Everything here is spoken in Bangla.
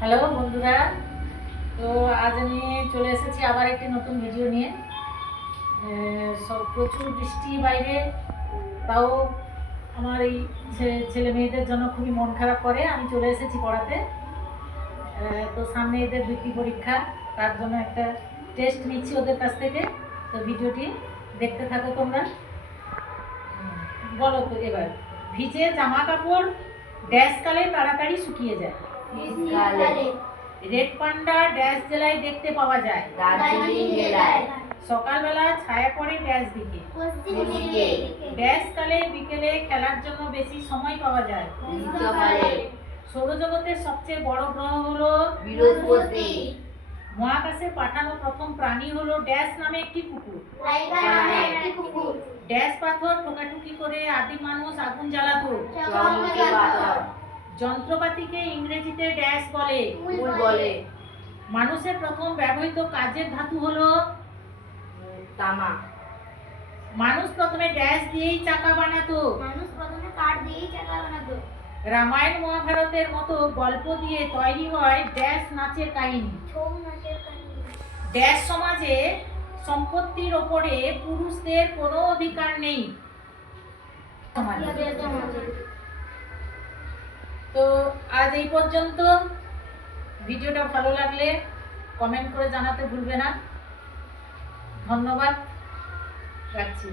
হ্যালো বন্ধুরা, তো আজ আমি চলে এসেছি আবার একটি নতুন ভিডিও নিয়ে। সব প্রচুর বৃষ্টি বাইরে, তাও আমার এই ছেলে মেয়েদের জন্য খুবই মন খারাপ করে, আমি চলে এসেছি পড়াতে। তো সামনে এদের বৃত্তি পরীক্ষা, তার জন্য একটা টেস্ট নিচ্ছি ওদের কাছ থেকে। তো ভিডিওটি দেখতে থাকো তোমরা। বলো তো এবার, ভিজে জামা কাপড় ড্যাশ কালে তাড়াতাড়ি শুকিয়ে যায়। রেড পান্ডা ড্যাশ জেলায় দেখতে পাওয়া যায়। দার্জিলিং জেলায়। সকালবেলা ছায়া পড়ে ড্যাশ দিকে। ড্যাশ কালে বিকেলে খেলার জন্য বেশি সময় পাওয়া যায়। সৌরজগতের সবচেয়ে বড় গ্রহ হলো বৃহস্পতি। মহাকাশে পাঠানো প্রথম প্রাণী হলো ড্যাশ নামে একটি কুকুর। ড্যাশ পাথর ঠোকাঠুকি করে আদি মানুষ আগুন জ্বালাতো। যন্ত্রপাতিকে ইংরেজিতে ড্যাশ বলে। ফুল বলে। মানুষের প্রথম ব্যবহৃত কাজের ধাতু হলো তামা। মানুষ প্রথমে ড্যাশ দিয়েই চাকা বানাতো। মানুষ প্রথমে কাঠ দিয়েই চাকা বানাতো। রামায়ণ মহাভারতের মতো গল্প দিয়ে তৈরি হয় ড্যাশ নাচের কাহিনী। ছৌ নাচের কাহিনী। ড্যাশ সমাজে সম্পত্তির ওপরে পুরুষদের কোনো অধিকার নেই। তো আজ এই পর্যন্ত। ভিডিওটা ভালো লাগলে কমেন্ট করে জানাতে ভুলবে না। ধন্যবাদ। রাখছি।